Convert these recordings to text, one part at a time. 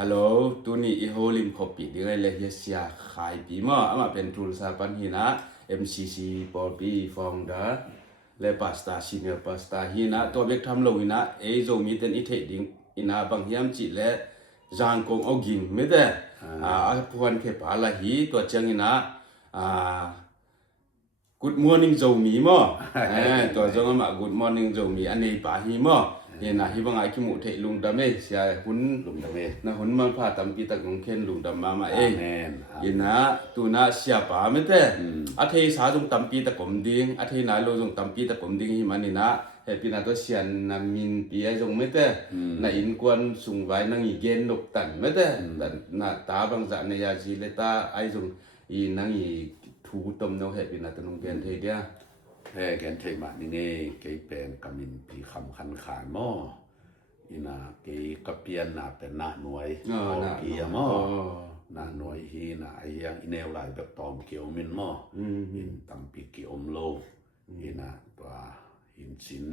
ฮัลโหลตัวนี้อีโฮลิมคอปีดิไงเลยเสียขายปีมาอามาเป็นทุลซาปันหินะ MCC ปอปีฟองดาและปาสตาซีเนียร์ปาสตาหินะตัวเบกทำลงหินะเอโซมีเต็นอิเทดิงอินาบางยามจิและจางกงเอากินไม่ได้พวนเคปาละหีตัวจังหินะGood morning โจมีมั้ตัวจงมา Good morning โจมีอันนี้ปาหิมั้เห็นนะฮิบังไอคิมุเทลุงดำเมเสียหุ่นลุงดำเมนะหุ่นมันพาตำปีตะกงเข็นลุงดำมาเองเห็นนะตัวน่ะเสียปาไม่แต่อาเทสาจงตำปีตะกมดิงอาเทนาโลจงตำปีตะกมดิงหิมันนี่นะเฮ็ดปีน่ะตัวเสียนนามินปีไอจงไม่แต่น่ะอินกวนสุงไว้นังอีเกนนกตันไม่แต่น่ะตาบางจะในยาจีเลตาไอจงอีนังอีทูตมเนาะเฮ็ดปีน่ะตะนงเกนเทเดียแกนเทมานี่นี่เกเป็นกำมินปีคำคันขานมออีน่ะเกกะเปียนน่ะเป็นหน้าหน่วยเกียมอหน้าหน่วยฮีน่ะไอ้ยังอีแนวหลายแบบตอมเกี่ยวมินมออินตำปีเกี่ยวโลอีน่ะตัวหินสิน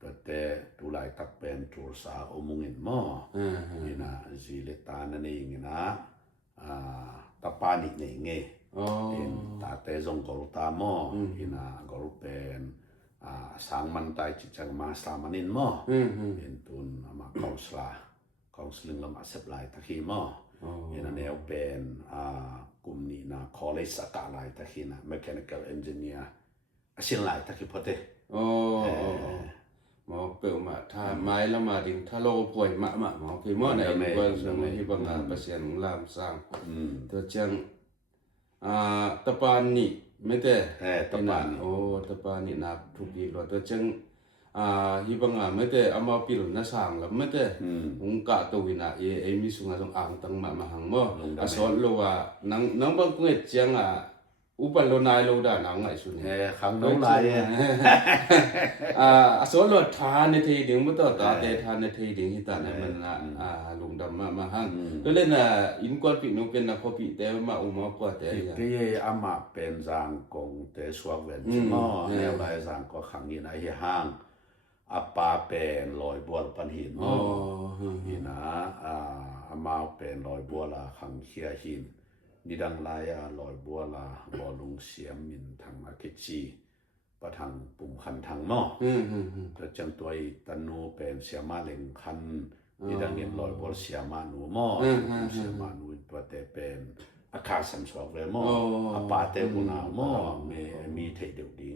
ตัวแต่ตุหลายตักเป็นตุสาอมุงินมออีน่ะจีเลตานั่นเองนะตะปานินี่ไงตาเตจงกอลตามออินากอลเป็นสังมันไตจิจังมาสามันินมอเป็นตุนมาคองสลาคองสลิงลำอาเซบไลตะคีมออินาแนวเป็นกลุ่มนี้นะคอเลสกาไลตะคีนะ mechanical engineer อาศิลไลตะคีพอเตหมอเปิลมาถ้าไม้ละมาดิงถ้าโลป่วยมะหมอคือมอไหนเบิ่งสมัยที่บังอาประเสียนลามสร้างตัวจังตะปานนี่ไม่แต่ตะปานตะปานนี่นับทุกปีว่าตัวจังฮิบังไม่แต่อามาปิลนะสร้างละไม่แต่หุงกะตัววินะเอมีสุงาจงอ่างตังมาหังบ่สอนโลว่านังบังเกตจังอุปโลนายโลดานังไงสุนี่ขังโนลายสอนโลทานในทีดึงบ่ต่อตาแต่ทานในทีดึงหิตานะมันลุงดำมาหังก็เล่นอินกวนปิโนเป็นนะพอปิแต่มาอุมากว่าแต่ที่อามาเป็นจางกงแต่สวกเวนมอแนวลายจางก็ขังนี่นะเฮห้างอาปาเป็นลอยบัวปันหินนี่นะอามาเป็นลอยบัวละขังเขียหินนี่ดังลายลอยบัวละบ่ลุงเสียมมินทางอากิจีปะทางปุ่มคันทางมอแต่จังตัวตันูเป็นเสียมาเล็งคันนี่ดังเห็นลอยบัวเสียมาหนูมอเสียมาหนูตัวแต่เป็นอาคาสัมสวกเลยมออาปาเตอุนามอมีเทเดียวดิง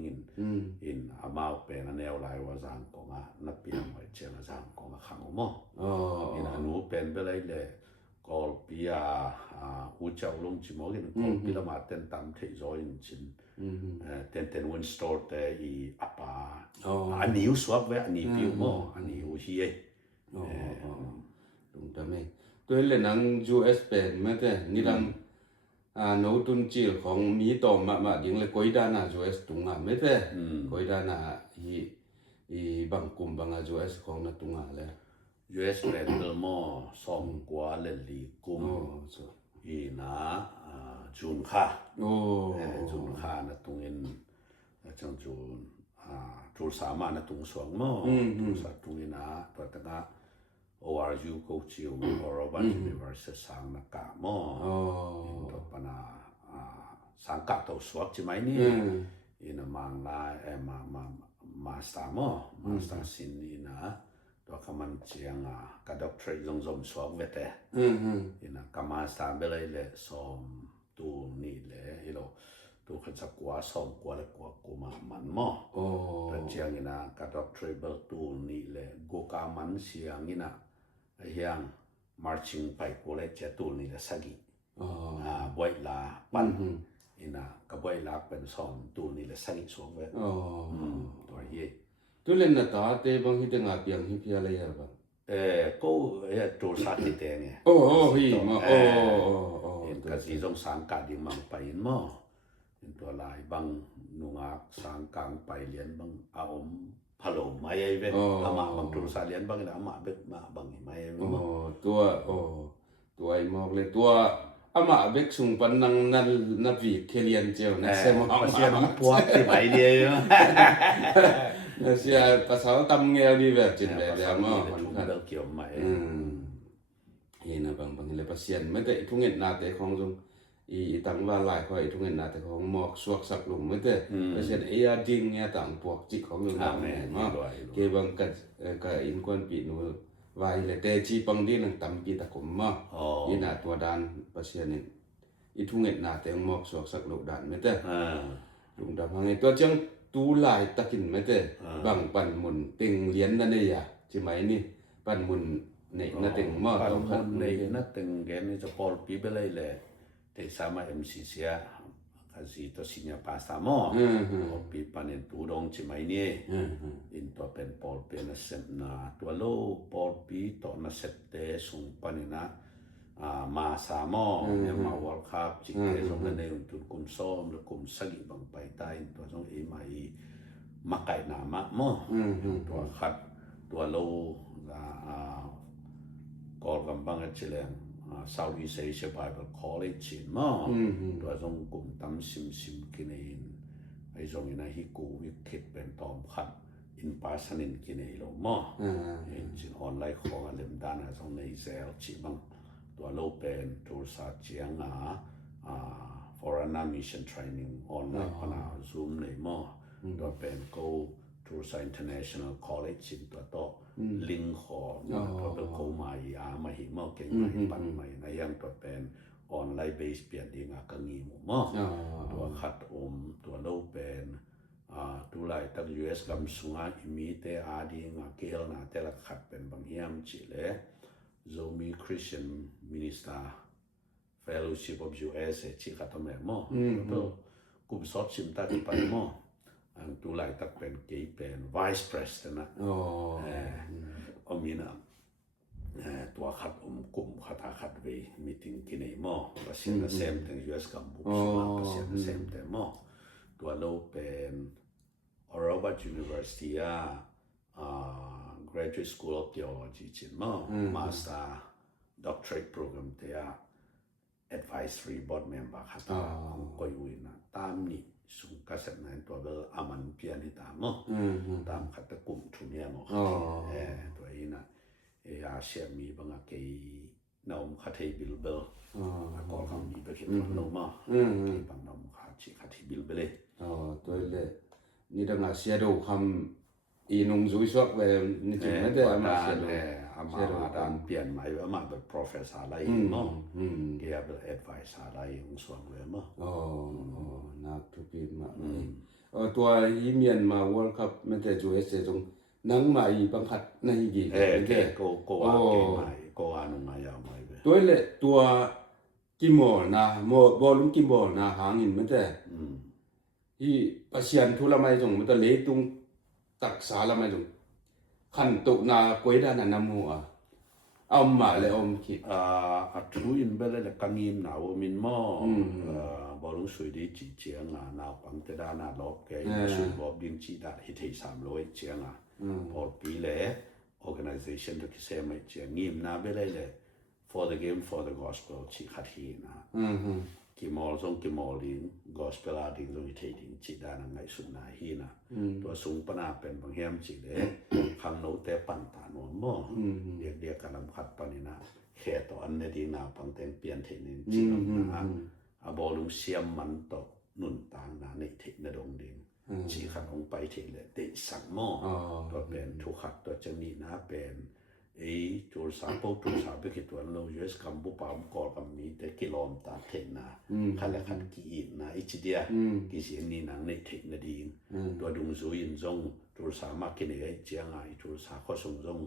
อินอามาเป็นแนวลายว่าจางกงนับเปียงไว้เจรจางกงขังมออินหนูเป็นไปเลยเลยกอลปีอุจาลงจิมอกินกอลปีละมาเต็นตามเทจอยน์ชินเต็นวันสตอร์แต่อีอาปาอันนี้สวกเวอันนี้พิวมออันนี้อุชีลุงตาเมตัวเล่นหนัง US เป็นไม่แต่นี่ดังโนตุนจิลของมีต่อมาดิงเลยกอยดานา US ตุงไม่แต่กอยดานาอีบังกุมบังUS ของนาตุงเลย US เป็นเดมอสองกว่าเลลีกุมอีนะจูนค่ะจูนค่ะนะตุงอินจังจูนจูสามานะตุงสวงมอจูสาตุงอินะตัวตะORU ก็จิวOregon University สังนักกะมอตัวปนาสังกัดตัวสวกใช่ไหมนี่อินมังลายมาสตาร์มอมาสตาร์สินนี่นะตัวคำมันเชียงกระดกเทรดลงสวกเวทอินะกำมาสตาร์เบลเลยสมตัวนี่เลยฮิโลตัวขัดสักว่าสมกว่าเลยกว่ากูมามันมอแต่เชียงนี่นะกระดกเทรดเบลตัวนี่เลยกูกามันเชียงนี่นะไอ้ยัง marching ไปกูเลยเจ้าตัวนี่ละสักกี่บวยลาปั้นอินะกับวยลาเป็นสองตัวนี่ละสักกี่สองเว้ยตัวเย่ตัวเล่นน่ะตาเตบางที่ตึงเปียงที่เพียอะไรอ่ะบ่ก็ตัวสาธิตเองไงพี่มากะสิจงสังกัดดิมังไปมอตัวลายบางนุงสังกังไปเรียนบางอาอมพะโลมไม่เว้นอามาบางตัวสาเรียนบางอามาเบ็ดมาบางไม่ตัวไอ้มอกเลยตัวอามาเบ็กสุงปันนับวีเคเลียนเจียวนะเซมเอาเสียน้ำพวกที่ไม่เดียวเสียภาษาตำเงียวดีแบบจิตแบบมาเกี่ยวไหม เห็น bang le pasien mate thungen na te khong jong i tangwa lai khoi thungen na te khong mok suak sak lum mate pasien ya ding ya tang pok chi khong jong na ma ke bang ka in kon pi nu vai le te chi pang di nang tam pi ta kom ma ina tua dan pasien ni i thungen na te mok suak sak lu dan mate lung dam hang to chang tu lai takin mate bang pan mun ting lien na ne ya chi mai ni pan mun nei na ting ma to khat nei na ting gen niจะ Paul pi be lai le te sama MCC kasi to sinya pasta mo pi panen tu dong chi mai ni in to pen Paul pe na sem na to lo Paul pi to na set te sung panina ma sa mo ne ma World Cup chi te song na nei tu kum som le kum sagi bang pai tai to song e mai ma kai na ma mo to khat to loกอลกำบังเฉลียง Southeast Asia Bible College ชินมาตัวทรงกลุ่มตั้มซิมกินเองไอ้ทรงนี้ฮิกูวิคิดเป็นตอมขัดอินปาสนินกินเองลงมาเห็นชินออนไลน์ของเล่มด้านทรงในอิสราเอลชิบังตัวโลเป็นตัวศาสตร์เจียงForeign Mission Training ออนไลน์พนาซูมในมาตัวเป็น Go Tulsa International College ชินตัวโตลิงขอตัวเป็นโคมาอามาหิมอเก่งมาปันใหม่ในยังตัวเป็นออนไลน์เบสเปลี่ยนดีงากังงีหมู่มอตัวขัดตัวโลเป็นตัวไลตั้ง US กำสุงาอิมีเตอาดีงาเกลนาแต่ละขัดเป็นบางเฮียมจิเลโซมี Christian Minister Fellowship of US จิขัดตัวแม่มอตัวกลุ่มสอดชิมตาที่ไปมอตัวไลตักเป็นเกย์เป็น Vice President นะมีนะตัวขัดกลุ่มขัดเวมีติงกินเอมอประเทศนั้นเซมถึง US กัมพูชาประเทศนั้นเซมแต่มอตัวเราเป็น Oral University Graduate School of Theology จินมอ Master Doctorate Program เตีย Advisory Board Member ขัดก็อยู่นะตามนี้สุงกษัตริย์นั้นตัวเบลอามันเปียนิตามตามขัดตะกลุ่มทุนเนี่ยมั้งตัวนี้นะอาเซียมีบางเกย์นอมขัดให้บิลเบลก็คำมีไปเขียนนอมบางนอมขัดให้บิลเบลตัวเลยนี่ดังอาเซียดูคำอีนุ่งจุยสวกเวนี่จริงไม่ได้มาเซียดูอามาดานเปลี่ยนหมายว่ามาเป็น professor อะไรมั้งเกี่ยวกับ advisor อะไรของส่วนเวมั้งนักทุปีมาตัวยี่เมียนมา World Cup มันแต่จูเอสจงนังมาอีบังคัดในกี่ก็ว่าเก่งไหมก็ว่านุ่งมายาวไหมตัวเลยตัวกิมอลนะบอลลุงกิมอลนะหางอินมันแต่ที่ปัสยันทุละไม่จงมันแต่เลตุงตักษาละไม่จงขันตุนากวยดานานามัวเอามาเลยอมคิดทุอินเบลเลยกังยิมหนาวมินมอบอลลุงสวยดีจีเจียงนาวปังเตดานาลบแกสวยบอบดินจีดาฮิตให้300เจียงพอปีเล่ organization ที่เสไม่เจียงยิมนาเบลเลย for the game for the gospel ชีขัดฮีนะกิมอลส่งกิมอลลิง gospel อาดิงส่งฮิตดิงจีดานังไงสุนาฮีนะตัวสูงปนาเป็นบางเฮียมจีเล่ขังโนเตปันตานวมเดียกกันลำขัดปนินะแค่ตัวอันนี้ดีนาปังเต็มเปลี่ยนเทนินจีนนะบอลลุงเสียมมันตกนุนต่างนะในเทนดงดิงชีขัดลงไปเทเลเตสังหม้อตัวเป็นทุกขัดตัวจะมีนะเป็นจูสาปูจูสาไปคิดตัวเราอยู่สกัมพูปามกอลกัมมีแต่กิโลมตาเทนนะขัดและขัดกีอินนะอิจิเดียกิเสียนี่นังในเทนดิงตัวดุงซูยินจงจูสามากินเอเจียงไอจูสาข้อสงจง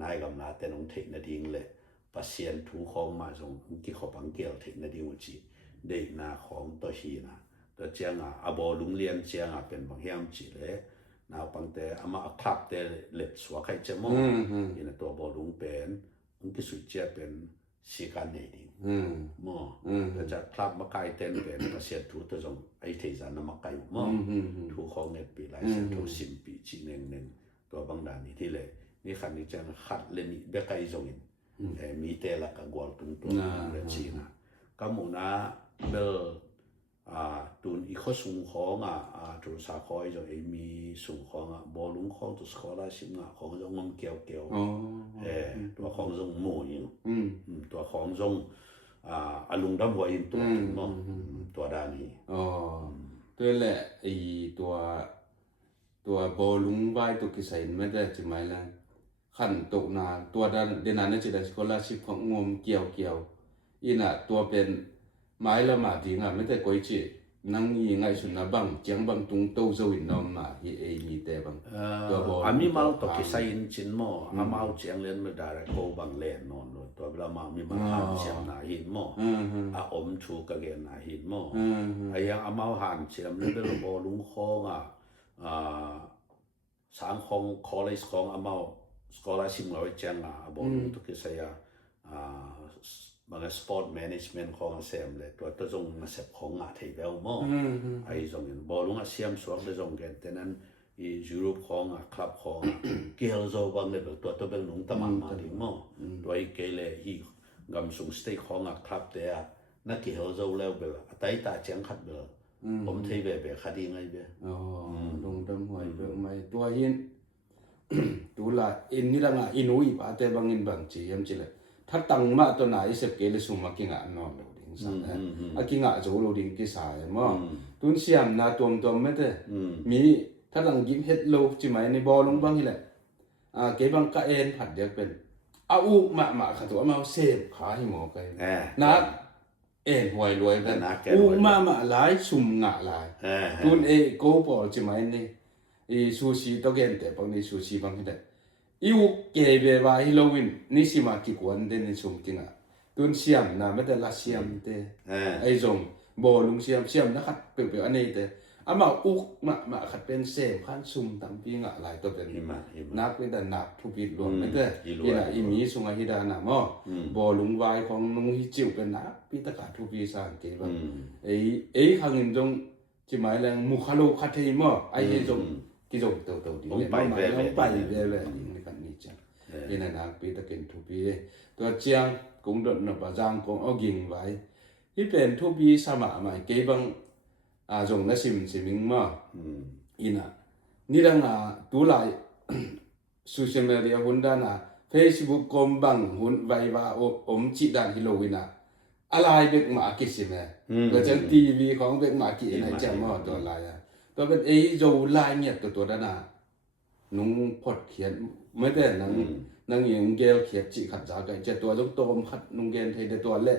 นายกำนาแต่นงเทนดิงเลยปัสเซียนถูของมาจงกี่ขอบังเกลเทนดิงวันจีเด็กนาของตัวฮีนะตัวเจียงบอลุงเลียนเจียงเป็นบางเฮียมจีเลยนาวปังแต่อามาคลับแต่เล็ดสวกให้เจมยินตัวบอลุงเป็นกิสุเจียเป็นสีกันเนดิมอแต่จะคลับมาไกลเต้นเป็นประเสริฐถูตัวจงไอเทจานามาไกลมอถูของเน็ตปีหลายสิบถู10 ปีจีหนึ่งตัวบางด่านนี้ที่เลยนี่ขันนี้จะขัดเลนี่เบกไกจงอินมีแต่ละกกวลตุงตัวเรจีนะก็หมูนะเบล ตุนอีกข้อสูงของจุดสาคอยจะมีสูงของบอลลุงของตัวสกอลาชิมของจงงมเกี่ยวตัวของจงหมู่ยิงตัวของจงอลุงดำหัวยิงตัวมั้งตัวด้านนี้ตัวแหละไอตัวบอลลุงไว้ตัวกิสัยไม่ได้จะไม่ละขั้นตกนาตัวด้านเดนนั้นจะได้สกอลาชิพของงมเกี่ยวอีน่ะตัวเป็นไม้ละมาดีงไม่ได้ก้อยจีนังยังไงสุนัขบังเจียงบังตุงโตโซวินนอมมาเอมีแต่บังตัวบอลมีมาตัวกิสัยจินมั้งมาเจียงเล่นไม่ได้โกบังเล่นนอนตัวเวลามามีมาหันเจียงนาหินมั้งอมชูกะเกนนาหินมั้งไอ้ยังมาหันเจียงเล่นเป็นบอลลุงคองสังของคอลเลจของมาสกอลาชิมเราเจียงบอลลุงตัวกิสัยบางสปอร์ตแมネจเมนต์ของเซมเลยตัวจงมาเสพของอาที่เบลมั้งไอ้จงบอลลุงเสียมสวกเลยจงกันแต่นั้นอียุโรปของคลับของเกี่ยวกับบังเลยตัวเป็นหนุ่มตะมันมาดิมั้งตัวอีเกลเลยอีกำสุงสเต็กของคลับเดียนักเกี่ยวกับแล้วเบลแต่ตาเจียงขัดเบลผมที่เบลคดีไงเบลลงดำหวยเบลไม่ตัวยินตัวละอินนี่ละงะอินุยป่ะแต่บางอินบางจียมจีเลยถ้าตั้งมาตัวไหนเสพเกลือสุ่มมากินอ่ะนอนเราดิ้งสั่งนะกินอ่ะโจเราดิ้งกิสายมั้งตุนเสียมนาตัวไม่ได้มีถ้าหลังยิ้มเฮ็ดโลจิไหมในบอลลงบ้างนี่แหละเก็บบางกะเอ็นผัดเดียวเป็นอุมาขัดตัวมาเสพขาให้หมอไปนักเอ็นหวยรวยกันมาหลายสุ่มงะหลายตุนโกบอลจิไหมนี่ซูชิตัวเกนแต่บางนี่ซูชิบางที่ได้อีวเก็บไว้ฮิโลวินนี่สิมากี่กวนเดนในสุ่มกินตุนเสียมนะไม่แต่ละเสียมเตไอจงบอลุงเสียมนะครับเปลี่ยนอันนี้เตมามาขัดเป็นเสพขั้นสุ่มตั้งปีงะหลายตัวเป็นนักเป็นแต่นักทุบิดรวมไม่แต่อีน่ะอีมีสุงฮิดานะมั้งบอลุงไว้ของลุงฮิจิวเป็นนักปีตะกาทุบิสานเก็บครั้งนึงจงจิหมายแรงมุขโลคัตเทมั้งไอจงกิจงโตดีเลยไปเลยนี่นะปีตะเกินทุบีตัวเจียงกงดนบะจางกงเอากิงไว้ที่เป็นทุบีสมาใหม่เก็บังจงนะสิมิงมาอินะนี่ดังตุลายโซเชียลมีเดียหุ่นด้านะ Facebook กอมบังหุ่นไว้ว่าจิดานฮิโลวินะอะไรเบกมากิสิเมก็จังทีวีของเบกมากินะจังมาตัวลายตัวเป็นโจลายเนี่ยตัวด้านนุ่งพดเขียนไม่ได้นังยังเกลเขียนจีขัดจากกันจะตัวต้องตัวมขัดนุ่งเกลไทยแต่ตัวเละ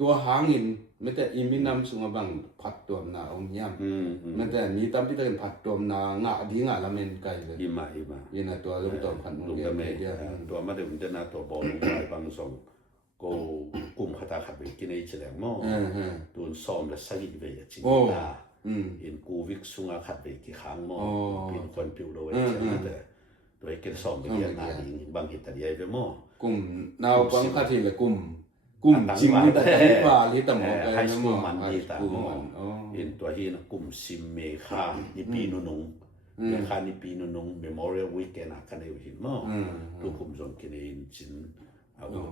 ตัวหางอินไม่แต่อิมินำสุงบังผัดตัวนาองยำไม่แต่มีตามที่เป็นผัดตัวนางะดีงะละเมนไกเลยอิมายินะตัวต้องตัวผัดนุ่งเกลเดียตัวมาเดี๋ยวมันจะน่าตัวบอลลงไปบางส่งกูกลุ่มขัดขัดไปกินไอ้เฉลงหม้อตัวซ้อมและใส่ไปจริงเห็นกูวิกสุงขัดไปกี่ครั้งหม้อเป็นคนผิวโดยใช่ไหมแต่ตัวไอ้เกลซ้อมไปเรียนนาดีบางเหตุแต่เดียไปหม้อกลุ่มนาวบางคดีเลยกลุ่มจริงแต่ว่าลิตามอไฮสคูลมันดีตามเห็นตัวที่นะกลุ่มซิมเมคานิปีนุนงเมคานิปีนุนง Memorial Weekend กันเลยเห็นมั้งทุกกลุ่มส่งกินเองจิน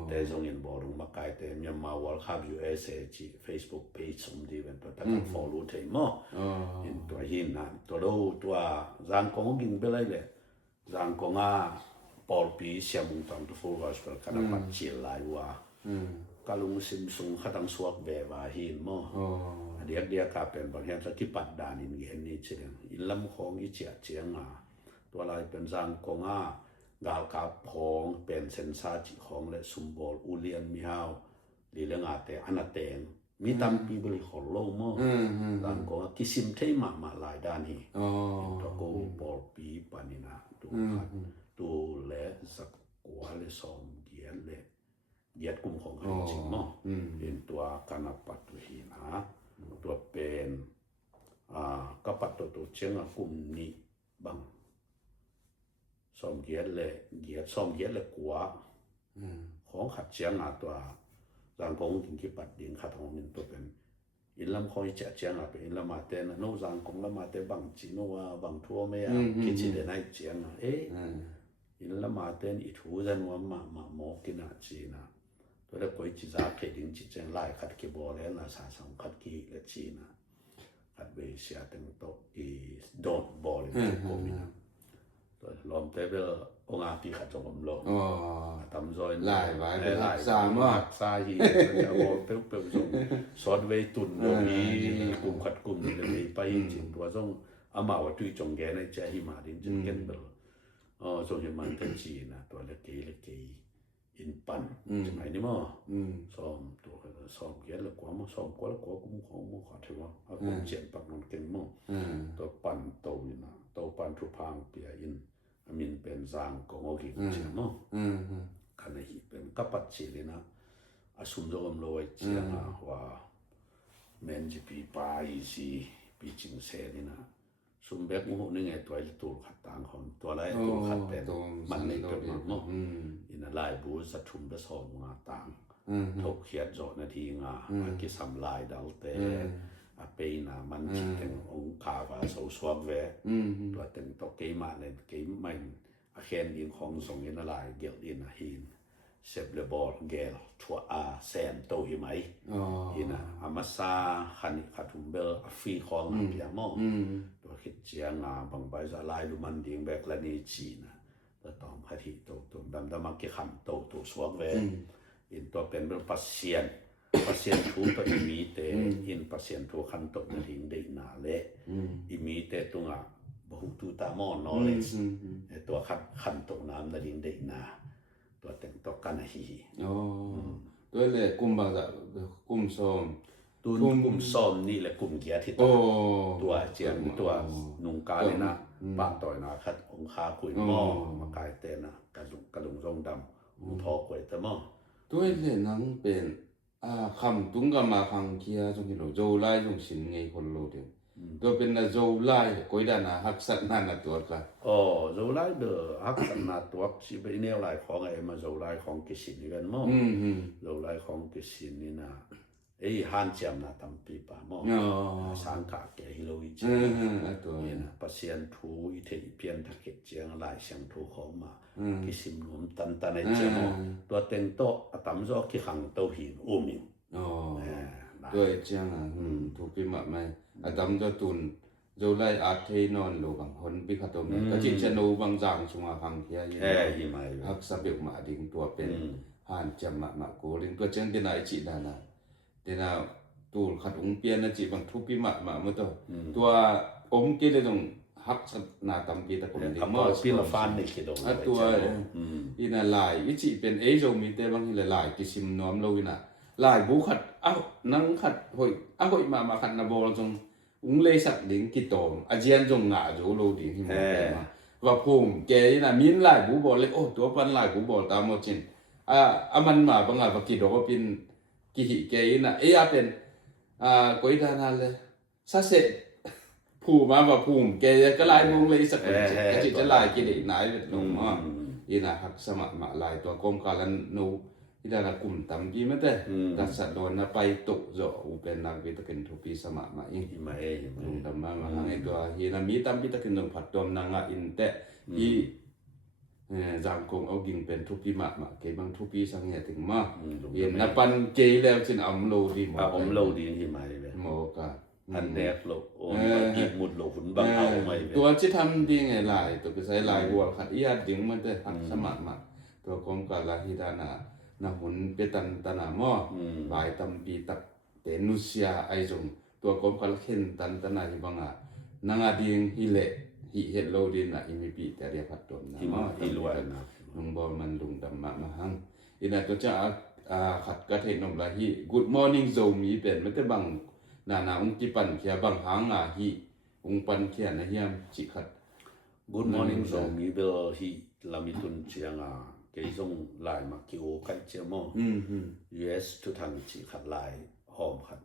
แต่ส่งเงินบอลงมาไกลแต่ยังมา World Cup USA จี Facebook Page สมดีเป็นตัวตั้ง follow ถึงมั้งเห็นตัวที่นะตัวเราตัวจางกงกินไปเลยเลยจางกงปอลปีเสียมุงตังตัว full gospel กันปัจจิลายว่ากาลุงซิมซุงขัดังสวกแบบว่าหินมั้งเดียกาเป็นบางอย่างสักที่ปัดดานินเห็นนี่เชียงอินลำของอีเจียงตัวอะไรเป็นจางกงกาลกาพองเป็นเซนซาจิของและสุมบอลอุเลียนมิฮาวลีเลงอาเตอนาเตงมีตามปีบริขอโลมั้งจางกงกิซิมเทมาหลายด้านนี่ตัวกูบอลปีปานินาตัวและสักกัวและสอมเกียนและเหยียดกลุ่มของเขาจริงมั้งเป็นตัวการปัตตุหีนะตัวเป็นก็ปัตตุตัวเชียงกลุ่มนี้บังซ้อมเหยียดเลยซ้อมเหยียดเลยกว่าของขัดเชียงตัวร่างกงถึงที่ปัดดินขัดของมันตัวเป็นอินลำคอยเจียงเป็นอินลำมาเตนโน้ร่างกงลำมาเตบังจีโนว่าบังทัวไม่คิดจีเดนให้เจียงอินลำมาเตนอีทูจันว่ามาโมกินาจีนะตัวเล็กก็จีจ้าเพลิงจีเจงไล่ขัดกีบอลแล้วนะสาสองขัดกีและจีนะ ขัดเวเชียตั้งโตอีโดนบอลเลยก็มีนะตัวลมเตเบลองอาปีขัดจงกำลง อ๋อ ทำซอย หลายไว้เป็น ห รั ลาย กษามาก ซาฮีจะโอ้เปิ้ลเปิ้ลส่งสอนเวตุนโดมีกลุ่มขัดกลุ่มเลยไปจริงตัวส่งอามาว่าตุยจงแกในใจหิมาดินจนเก็นเบลส่งหิมันกันจีนะตัวเล็กอินปันใช่ไหมนี่มั้งซ้อมตัวซ้อมเกี่ยวกับความซ้อมกว่าแล้วกว่ากุ้งของมึงขอถือว่าเอากุ้งเจียนปักมันเก่งมั้งตัวปันโตอยู่นะตัวปันทุพังเปียอินมินเป็นจางของโอกิเจียมั้งขณะที่เป็นกัปปัจเจเลยนะอาสุนโดมโลยเจียนะว่าแมนจีปีปายซีปีจิงเซนี่นะสุมเบกมุหนึ่งไงตัวตัวขัดต่างของตัวอะไรตัวขัดเป็นมันในตัวมั้งอินอะไรบูสัตถุมเบสองงาต่างทบเขียดโจนาทีงากิสัมลายดาวเตอเปนามันจิตงองคาว่าโซสวบเวตัวเต็งตัวเกมาเนี่ยเกมมันอาเคนอินของส่งอินอะไรเกี่ยวอินหินเซฟเลบอลเกลทัวอาแซนโตหิไหมอินะอามาซาฮันิขัดถุมเบลฟีของเปียมอตัวคิดเจียงาบางใบจะลายดูมันดิ่งแบกละนีจีนะตัวตอมพัทิโตตัวดำมักกิขัมโตตัวสวบเวอินตัวเป็นปัสเซียนทูตัวอิมีเตอินปัสเซียนทูขันโตนาทิงได้นาเละอิมีเตตุงะบหุตุตามอนนอเลสตัวขันโตน้ำนาทิงได้นาตัวแต่งตัวกันฮีตัวเลยกลุ่มบางจะกลุ่มส้มตัวกลุ่มส้มนี่แหละกลุ่มเกียร์ที่ตัวเจียนตัวนุงกาเลยนะปากต่อยนะคัดองคาคุยหม้อมากายเตนะกระดุงร่องดำอุทอกวยแต่หม้อตัวเลยนั่งเป็นคำตุ้งกับมาคังเคียจงที่เราโจไล่จงสินไงคนโลเดียวตัวเป็นนะโจไล่ก้อยดานาฮักสัตนั่นนะตัวกันโจไล่เดอฮักสัตนาตัวสิไปแนวไล่ของไอ้มาโจไล่ของกิสินนี่กันมั้งโจไล่ของกิสินนี่นะฮันเจียมนะตั้มปีป่ะมั้งสังกัดแกฮิโลวิจิตัวนี่นะปัสเซียนทูอีเทอีเพียนทักเกเจียงไล่เสียงทูเขามากิสิมนุมตันในเจียงตัวเต็งโตตั้มโจกิขังโตหินอุมินตัวเจียงถูกพิมพ์ไหมตั้มโจตุนโจไล่อาเทนอนโลบังคนพิฆาตมก็จิตชนูบางจางชงอาคังเทียยิมฮักสับยกมาดิ่งตัวเป็นฮันจำมาโกลิงตัวเจนเดนไอจิดานะเดนาตัวขัดองเปียนนะจิบางทุพิมาเมื่อตัวอมกิเลตรงฮักสัตนาตั้มปีตะกุมดีมอสิลฟันในคิดองตัวอินาลายวิจิเป็นเอโจมีเตบางทีลายกิซิมน้อมโลวินะลายบุขัดนังขัดหอยหอยมาขัดนาโบลจงเลยสักดิ่งกิโตมอาเจียนจงหงาโจโลดิ่งที่มาว่าพุ่มแกนะมินลายบุบอลเลยโอ้ตัวปันลายบุบอลตามโมจินมันมาบางอากิโดก็เป็นกิหิแกนะเป็นก้อยดานาเลยซาเซผู้มาว่าพุ่มแกก็ลายบุงเลยสักก็จิจะลายกิเลสไหนลงมาอีน่ะหักสมัครมาลายตัวกรมกาลันนูที่ได้กลุ่มตั้มกี่มั้งแต่ตัดสัตว์โดนไปตกโจอุเป็นนักวิทยาการทุปีสมัครมาเองลงดำมาไงตัวฮีนามีตั้มพิทักษ์หนึ่งผัดตัวนางอินเตะอีจางคงเอากิ่งเป็นทุปีมาเก็บบางทุปีสังเกตถึงมาเห็นนับปันเกยแล้วจินอมโลดีหมอมโลดีที่มาเลยหมอกาอันแดกโลโอ้กิมุดโลหุ่นบางเอาไม่ตัวที่ทำดีไงลายตัวก็ใช้ลายบัวขัดอียดดิ่งมันแต่หักสมัครมาตัวกรมกาลาฮิดานานาหุ่นเปตันตนาหม้อลายตั้มปีตักเตนุเซียไอจงตัวกรมกาลเข็นตันตนาฮิบังนางอดิ่งฮิเลฮิเฮโลดินะอิมิปีแต่เรียพัดตนนะมาฮิลวยนะลุงบอลมันลุงดำมาหังอินาตัวจะขัดกระเทนนมลาฮิ Good morning โจมีเป็นไม่แต่บางนาองค์ปันเขียบางหางฮิองค์ปันเขียนะเฮียมจิขัด Good morning โจมีเบลฮิลามิตุนเจียงเกยจงลายมาคิโอขัดเจียมUS ทุกทางจิขัดลายหอมขัด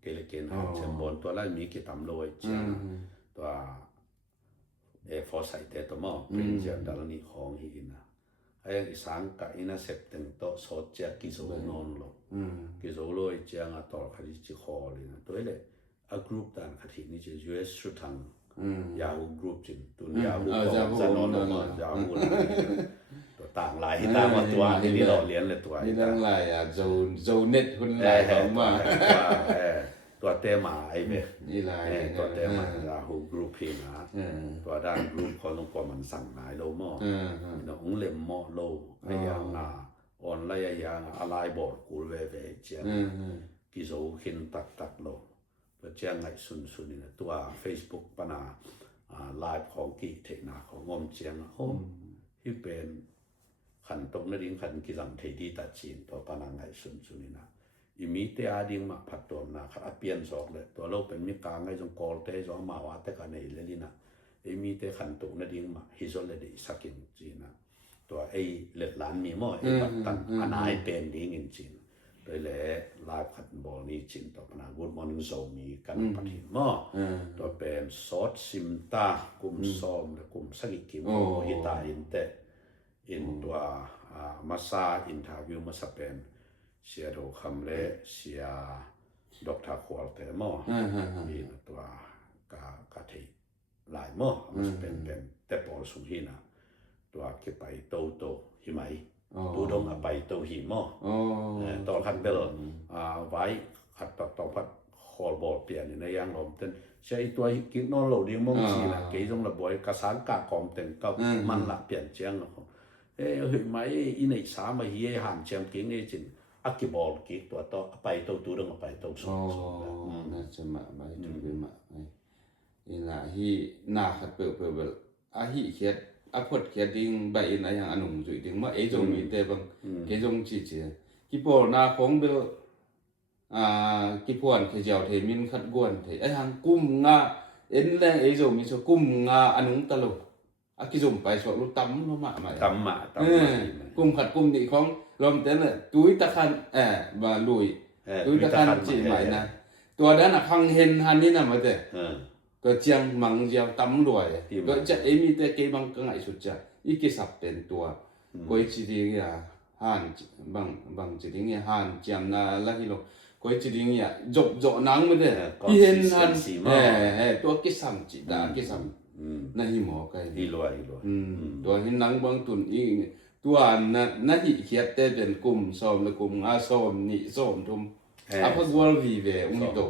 เกลเกนเชียงบนตัวลายมีกิตำโลยเจียงตัวฟอร์ไซต์แต่ตัวมอเป็นเจียงดารานิของฮินะไอ้สังกัดอินาเซปติงโตโซเจียกิโซนอนโลกิโซโลยเจียงต่อคดีจิคอเลยนะตัวเล็กกรุ๊ปต่างคดีนี่จะ US ชุดทางยาฮูกรุ๊ปจินตัวยาฮูจะนอนลงมายาฮูตัวต่างลายต่างว่าตัวนี่เราเรียนเลยตัวนี่ต่างลายโจเน็ตคนลายของมาต ตัวเตมาไอ้เว้ย นี่ไร ตัวเตมาเราหูกรุ๊ปพีนะตัวด้านกรุ๊ปเขาต้องกว่ามันสั่งหลายโลมั่งน้องเล่มมั่งโลไอ้ยังออนไลน์ยังอะไรบอกกูเว้ยเจ้ากิโซขินตักโลแล้วเจ้าไงสุนนี่นะตัว Facebook ปนาไลฟ์ของกีเทนาของงอมเจียงโอ้ที่เป็นขันตกนั่นเองขันกิจังเทดีตัดชินตัวปนาไงสุนนี่นะอีมีเตอาดิงมาผัดตัวนะขัดเปลี่ยนสอกเลยตัวเราเป็นมิกาไงจงกอลเตจงมาว่าแต่กันในเลยนี่นะอีมีเตขันตกนั่นเองมาฮิโซเลดิสักินจีนะตัวไอเล็ดหลานมีมั่งไอปัตตันอันไหนเป็นดิ้งอินจีนเลยแหละไลฟ์ขัดบอลนี่จีนตัวปนากูดมอร์นิ่งโซมีกันปฏิมั่งตัวเป็นซอสซิมตากุมซอมและกุมสกิกิมฮิตาอินเตอินตัวมาซาอินทาวิวมาสเปนเสียดูคำเละเสียดอกทาควอลเตมอมีตัวกาทีหลายมอมันเป็นแต่ปอสุหินะตัวเก็บไปโตหิไหมดูดงไปโตหิมอตอนขัดเบลไว้ขัดต่อพัดคอลบอลเปลี่ยนในยังลมเต้นใช้ตัวกินนอนโหลดิ้งมองจีนะเกี่ยงระบายกระสังกากองเต็งก็มันละเปลี่ยนเจียงเฮ้ยไหมอินไอสามาเฮียหันเจียงกินไอจินอักกิบอลกิตัวต่อไปตัวตัวเรื่องไปตัวสุดน่าจะมาไปถูกไปมาไปนี่นะฮีน่าขัดเปิดฮีเขียดพดเขียดดิ้งใบไหนอย่างอันหนุ่มจุดดิ้งว่าจงมีแต่บางจงจีกิปอลนาของเบลกิปวนเจ้าเทมินขัดกวนเทหางกุ้มงาเอ็นแรงจงมีชกุ้มงาอันนุ่งตลกกิจมไปสวดรู้ตั้มรู้มากุ้มขัดกุ้มดีของลมเต้นเลยตุ้ยตะคันมาลุยตุ้ยตะคันจีใหม่นะตัวนั้นพังเห็นฮันนี่นะมาเตะก็เจียงมังเจียงตั้มรวยก็จะมีแต่เก็บบางก็ไงสุดจ้ะอีกสับเป็นตัวก็จีดีเนี่ยฮันบางจีดีเนี่ยฮันเจียมน่าละฮิโลก็จีดีเนี่ยจบนังมาเตะที่เห็นฮันตัวกิสัมจีดากิสัมนั่นหิมอกันอีลอยตัวเห็นนังบางตุนอีตัวนั่นหิเขียดแต่เป็นกลุ่มซ้อมและกลุ่มซ้อมนี่ซ้อมทุ่มพักวันวีเวอุ้งโต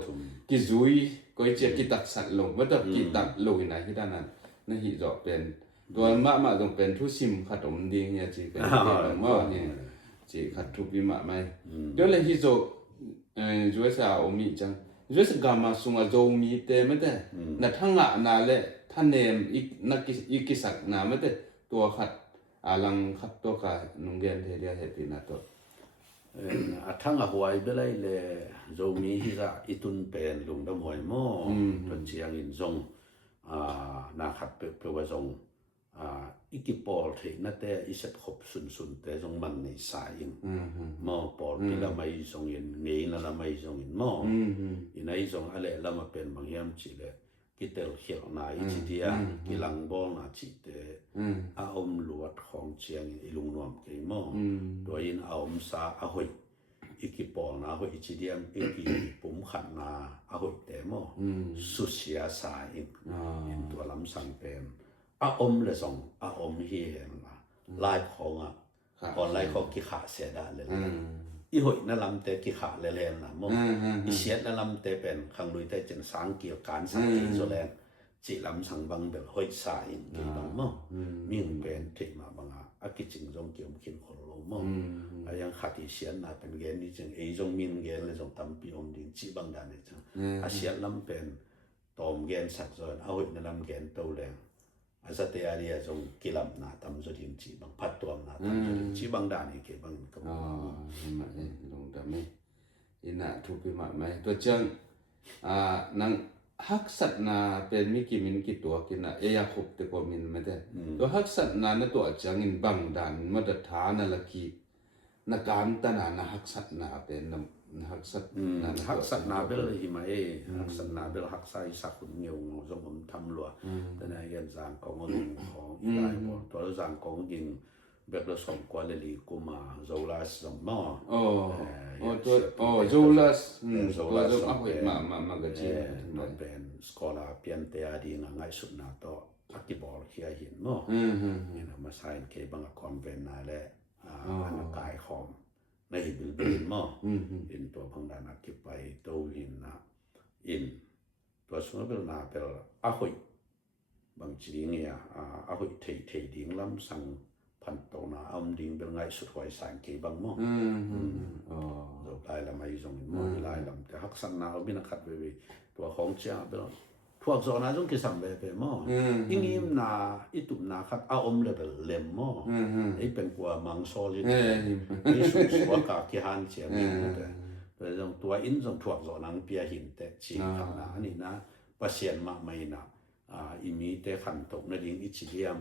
กิจุยก็จะกิตักสัตลงว่าจะกิตักลงไหนที่ด้านนั้นนั่นหิจะเป็นตัวมาต้องเป็นทุชิมขัดอมดีเนี่ยจีเป็นว่าเนี่ยจีขัดทุบวิมาไหมเดี๋ยวเลยหิจะจุดสาวมีจังจุดสกามาสุงอาโจมีเต็มแต่นั่นทั้งอ่ะนั่นแหละท่านเนมอีกกิสักนาไม่แต่ตัวขัดลังขัดตัวกับนุ่งเกนเทียเฮตินาตัวทั้งหัวไอ้เบลัยเลยโจมีฮิระอิตุนเป็นลุงดำหวยหม้อเป็นเชียงอินซงนาขัดเปว่าซงอีกิปอลที่นั่นแต่อิสับขบสุนแต่ซงมันในสายอินหม้อปอลที่ละไม่ซงอินเงี้ยละไม่ซงอินหม้ออินไอซงอะไรละมาเป็นบางอย่างจีเลยกิเตลเขียวนาอิจิเดียกิลังบอลนาจิเตอาอมลวดของเชียงอิลุงนวมเกมอตัวยินอาอมซาอาหอยอีกิปอนาหอยอิจิเดียมอีกิปุ่มขันนาอาหอยเตมอสุเสียสายอินตัวลำสังเป็นอาอมเลยส่งอาอมเฮียนลายของออนไลน์ของกิขาเสียดายเลยอีหอยนั่นลำเตกิขาเลนนะมั้งอีเสียนั่นลำเตเป็นขังลุยแต่จังสังเกี่ยวการสังเกตโซแลนจีลำสังบังเบลหอยสายกี่บังมั้งมีงเป็นที่มาบังอากิจิงจงเกี่ยวกินคนโลมั้งยังขัดอีเสียน่ะเป็นเกณฑ์นี่จังไอจงมีเกณฑ์เลยจงตั้มปีอมดิงจีบังดานนี่จังอาเสียลำเป็นตอมเกณฑ์สักส่วนเอาหอยนั่นลำเกณฑ์โตแรงอาศัยแต่อะไรจงกิลำนาตั้มจุดหินจีบังพัดตัวนาตั้มจุดหินจีบังดานนี่เกี่ยบังก็มาเนี่ยลงดำไหมอิน่ะถูกไปมาไหมตัวเจ้านังฮักสัตนาเป็นมิกิมินกิตัวกินเอียขบแต่กว่ามินไม่ได้ตัวฮักสัตนาในตัวจังอินบังดานมาตรฐานละกีนักการตนานะฮักสัตนาเป็นฮักสัตนาเบลหิมาฮักสัตนาเบลฮักไซสักคนเงียวสมมทำลัวแต่ในยันจางของมันของได้หมดตัวจางของยิงเบลส่งกว่าเลยกูมาโซลาสสมอตัวโซลาสตัวโซลาสมาก็จีมันเป็นสกอลาเปียนเตียดีนะง่ายสุดนะตัวอักบอลเขียหินมั้งเนี่ยมาใช้เก็บบางคอนเวนนาและอันกายของในบิลมั้งเห็นตัวพังดานักเก็บไปโตหินนะ in tua sunga bel na bel a hoi bang chi nge a hoi thei ding lam sang pan to na am ding bel ngai su thoi sang ke bang mo do lai lam ai jong mo lai lam te hak san na bin khat ve tua khong cha bel thuak zo na jong ki sam ve mo ingim na itup na khat a om level lem mo ei pen kwa mang solid ei su su ka ki han che mi te pe jong tua in jong thuak zo nang pia hin te chi kham na ni na pasien ma mai na imi te khan tok na ding i chi liam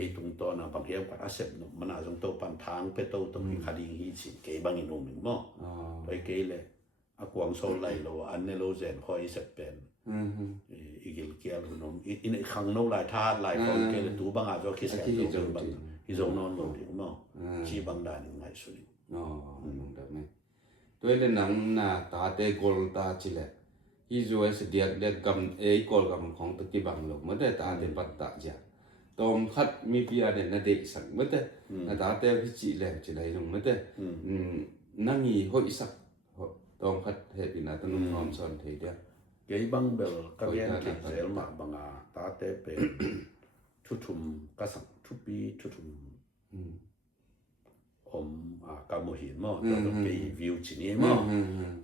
ei tung to na bang hiam ka asep no mana jong to pan thang pe to to ki khading hi chi ke bang in om mo pe ke le a kwang so lai lo an ne lo zen khoi sep pen igil kia lu nom in khang no lai tha lai kon ke le tu bang a jo ki se jo bang hi zo non lo ding mo chi bang da ni ngai su ni nong da me toi le nang na ta te gol ta chi le hi zo es diak le gam e gol gam khong to ki bang lo mo te ta te pat ta ja tom khat mi pia de na de sak mo te na ta te hi chi le chi lai rong mo te nangi hoi sak tom khat he pi na tan nom son thei dia ke bang bel ka yan ke zel ma bang a ta te pe thu thum ka sak thu pi thu thum om ka mo hin mo to ke view chi ni mo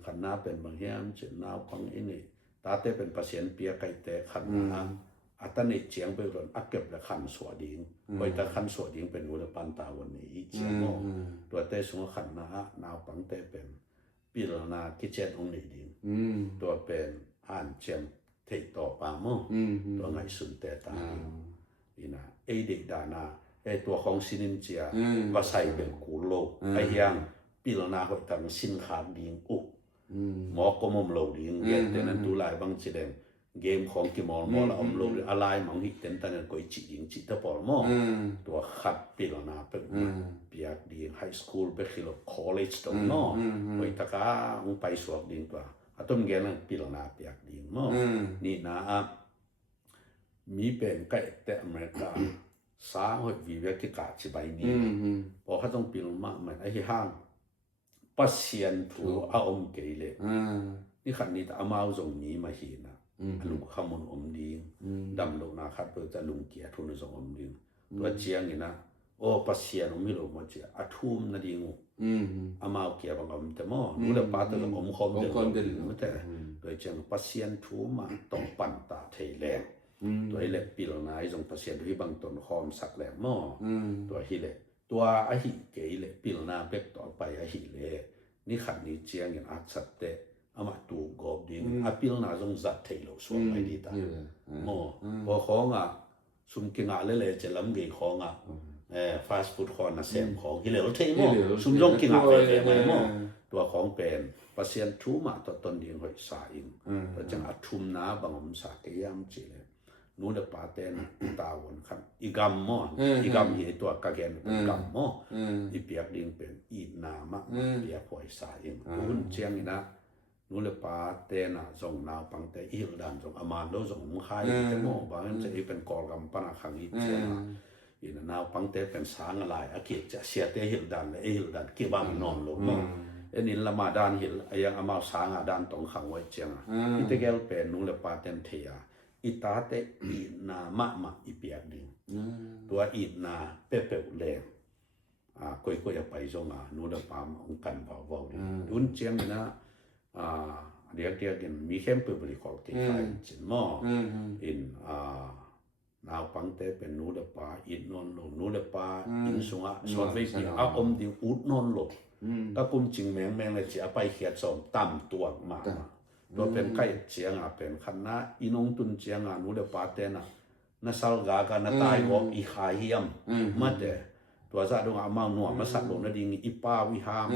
khan na pen bang hiam chen na pang ini ta te pen pasien pia kai te khan na atani chiang pe ron akep la khan so ding koi ta khan so ding pen wo pan ta won ni i chiang mo to te sung khan na pang te pen pil na ki chen ong ni ding to pen an chem thei to pa mo to ngai sun te ta ina e de da na e to khong sinin chia wa sai bel ku lo ai yang pil na ho tang sin khan ding u mo ko mom lo ding ye te nan tu lai bang chi dem game ของกิมอลมอลอมโลอะไรมังฮิเต็นตันก็อีจิงจิตปอลมอตัวขัดปีละนาเป็นเปียกดีไฮสคูลไปคิโลคอลเลจตรงนอไปตะกาอุไปสวบดิงตัวอาต้มเกลังปีละนาเปียกดีมอนี่นะมีเป็นไก่แต่อเมริกาสร้างหดวิเวกิกาชิบายนี้พอเขาต้องปีละมาเหมือนไอ้ห้างปัสเซียนถูอาอมเกลเลยนี่ขันนี้แต่อามาส่งนี้มาหินะลุงขมุนอมดิงดำลงนาคัดเพื่อจะลุงเกียร์ทุนส่งอมดิงตัวเจียงนี่นะโอ้ปัสเซียนไม่ลงมาเจียอาทุ่มนาดิงอามาเกียร์บางอมแต่หม้อรู้แล้วป้าตัวอมคอมเดินไม่แต่โดยเจียงปัสเซียนทุ่มมาต้องปั่นตาเทแรงตัวเล็บปีละนายส่งปัสเซียนที่บางต้นคอมสักแหลมหม้อตัวฮิเล่ตัวอาหิเกยเล่ปีละนาเป็กต่อไปอาหิเล่นี่ขันนี้เจียงอย่างอักษรเตอามาตูกอบดิงอาพิลนาจงจัดเทโลสวมไม่ดีตาโม่พอของสุมกิงอะไรเลยจะล้ำเกยของฟาสต์ฟู้ดคอร์น่ะแซมของที่เหลือเทโม่สุมจงกิงอะไรเลยโม่ตัวของเป็นปัสเซียนทูมาตัวต้นดิงหอยสาอิงแต่จังอัดทุมน้าบางอมสาเกียมจีเลยนู้นเดปาเตนตาวนครับอีกัมโม่อีกัมเหี้ยตัวกะเกนเป็นกัมโม่อีเปียกดิงเป็นอีนามะเปียกหอยสาอิงนู้นเชียงนี่นะนู้นเลยป้าเต้น่ะส่งนาวปังเตอิลดันส่งอามานโดส่งมุขายเตโมบางทีจะเป็นกอลกำปนาขังอีเจ้าอินนาวปังเตเป็นสางอะไรอากิจะเสียเตอิลดันเลยอิลดันกี่บางนอนลงมั้งอันนี้ละมาดานหิลยังอามาสางดานตรงขังไว้เจ้าอิตเกลเป็นนู้นเลยป้าเต้นเทียอิตาเตอีนามะมะอีเปียกดิตัวอีนาเป๊ะเป๊ะแรงคุยไปส่งนู้นเลยป้าองกันเบาๆดิดุนเจียงนะเดี๋ยวกันมีเข้มเปิดบริการที่ขายจินหม้ออินนาวปังเตเป็นนูเดปาอินนนโลนูเดปาอินสงะสอนไปที่อาอมดิอุดนนโลถ้ากุมจิงแมงเลยจะไปเขียดสมต่ำตัวมาตัวเป็นไก่เจียงเป็นคณะอินงตุนเจียงนูเดปาเตนะนัสลกากันนัตายก็อีขายเฮียมมาเดตัวซาดงอามาหนัวมาสักลงนั่นดิงอีป้าวิหาม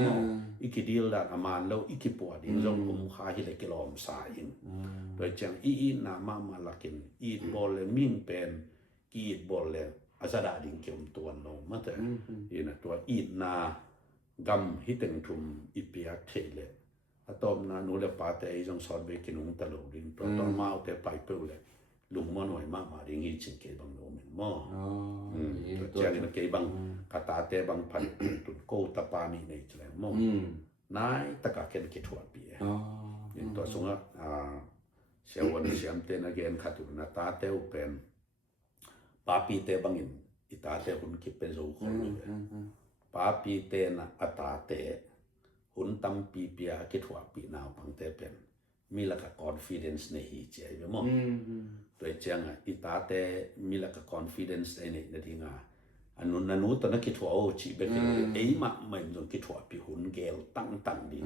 อีกิดิลดานอามาแล้วอีกิปวดดิงจงมุขายฮิเลกิลอมสายินโดยจังอีนามาลักินอีบอลเลมิงเป็นกีดบอลเลอาซาดาดิงเกี่ยมตัวโนมาแต่อีน่ะตัวอีนากัมฮิตึงทุมอีเปียเทเลอะตอมนานูเลปาเตจงสอนเบกินุงตะโลดิงตัวตอนมาเอาแต่ไปเปเลลุงมันหน่อยมากมาดิงฮิจิงเกบังโนเมนมอตัวเจ้านี่เกบังกาตาเตบังพันตุนโกตาปานีในแจงมอนายตะกะเกนเกถวดปีตัวสงะ เสียวันเสียมเตนอเกนขัดตุนาตาเตวเป็นปาปีเตบังอินอิตาเตหุ่นคิดเป็นสูคนเลยปาปีเตนะอัตาเตหุ่นตั้มปีเปียคิดว่าปีนาวพังเตเป็นมีละกับ confidence ในฮีเจไปมั้งตัวเจียงอ่ะอิตาเตมีละกับ confidence ในที่งาอันนู้นตอนนั้นคิดว่าโอ้จีเป็นเอ้ยมาไม่ต้องคิดว่าปีหุ่นเกลตั้งดี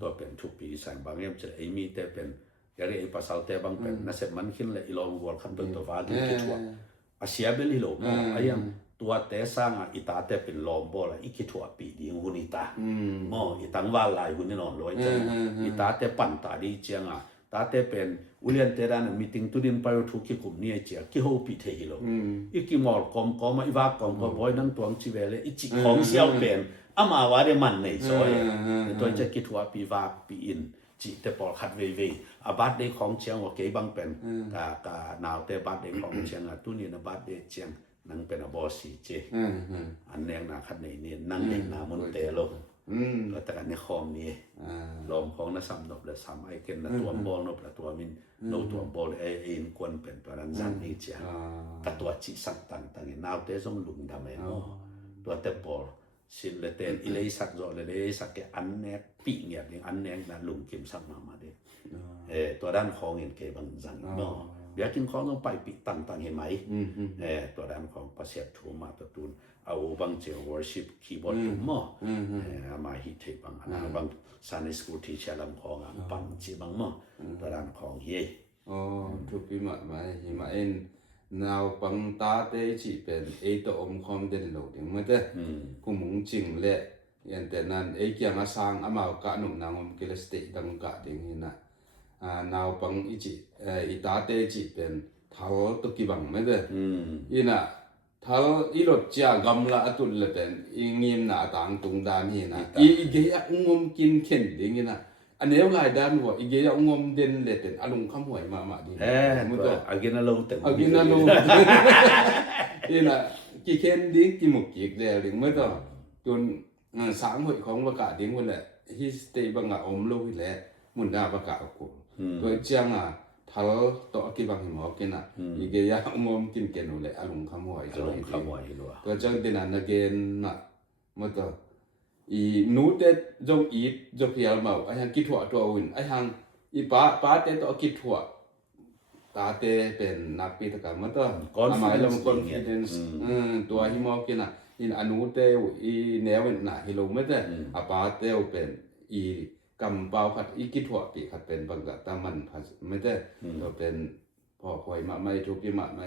ตัวเป็นทุกปีแสงบางอย่างจะเอ้ยมีแต่เป็นอย่างไอ้ภาษาเตบางเป็นน่าเสพมันขึ้นเลยอีลองวอลคันเป็นตัวฟ้าที่คิดว่าอาเซียเบลิโลมไอ้ยังตัวเตสร้างอิตาเตเป็นลอมบอลอีคิดว่าปีดีหุ่นอิตามออิตังว่าลายหุ่นนี่นอนลอยจังอิตาเตปั่นตาดีเจียงอ่ะตาเตเป็นอุเลียนเตรันมีติงตุดินไปทุกข์คุมนี่เจียกี่หูปีเทฮิโลอีกิมอลกอมมาอีวากอมก็บอยนั่งตัวชีเวลอีจิของเสียวเป็นอามาวาเดมันในซอยตัวจะคิดว่าปีวากปีอินจีแต่ปอขัดเวอาบัดได้ของเชียงว่าเก็บังเป็นกาหนาวแต่บัดได้ของเชียงตุนี่นะบัดได้เชียงนั่งเป็นบอสีเจอันแนงนาขัดในนี่นั่งเด็กนามุนเตโลแล้วแต่กันในคอมนี้ลมของนักสัมดบและสัมไอเกนตัวบอลนบและตัวมินโนตัวบอลเอ็นควรเป็นตัวรันจันนี่เจ้าแต่ตัวจิสักต่างๆนาวเตส่งลุงทำไมเนาะตัวเตบอลสิเลเตนอิเลสักโจเลสักแกอันเนกปีเงียบอย่างอันเนกนั้นลุงกิมสักมาเดตัวด้านของเห็นเกบังจันเนาะเดี๋ยวกินของต้องไปปีต่างๆเห็นไหมตัวด้านของประเสริฐทูมาตะตูนเอาบางเจ้า worship keyboard ทุ่มมั่งมาฮิตเทบังอันนั้นบางSunday school teacher ลำของปังจีบังมั่งตัวด้านของเย่ทุกปีมาหิมาเอ็นนาวปังตาเตจิเป็นเอตอมคอมเดนโลดิเมื่อเด้กูมุงจิงเละยันแต่นั้นเอเกียงอาสังอามาวกะหนุ่มนางอมกิเลสติดังกะดิงหินะนาวปังอิจิอิตาเตจิเป็นเท้าตุกิบังไม่เด้อินะเท้าอีรถจ้ากำละตุลเป็นอิงิมนาต่างตุงดานหินะอีเกียงมกินเข็นดิงหินะอันนี้หลายด้านว่าอีเกียงมเด่นเลเต็นอารมณ์ขมวยมาดีมุตอากินาโลเต็มอากินาโลอินะกี่เข็นดิ้งกี่หมกกี่เดียวดิ้งเมื่อตอนจนสามหวยของประกาศดิ้งวันแหละฮิสเตบังอมโลวิแหละมุนดาประกาศกูตัวเจียงทาต่อกี่บางหิมอกินะอีเกียงมกินเกนุเลยอารมณ์ขมวยอารมณ์ขมวยตัวจังตินันนักเกนน่ะเมื่อตอนอีนูเตจงอีจงเพียลมาไอ้ฮังคิดหัวตัววินไอ้ฮังอีป้าเตต่อคิดหัวตาเตเป็นนักปีตะการเมื่อตอนหมายลง confidence ตัวหิมอกินะอินอนุเตวอีแนวน่ะฮิโลเมื่อแต่อาป้าเตวเป็นอีกำเปาขัดอีกิดหัวปีขัดเป็นบังกะตามันพัดไม่ได้ตัวเป็นพ่อคอยมาไม่ทุกปีมาไม่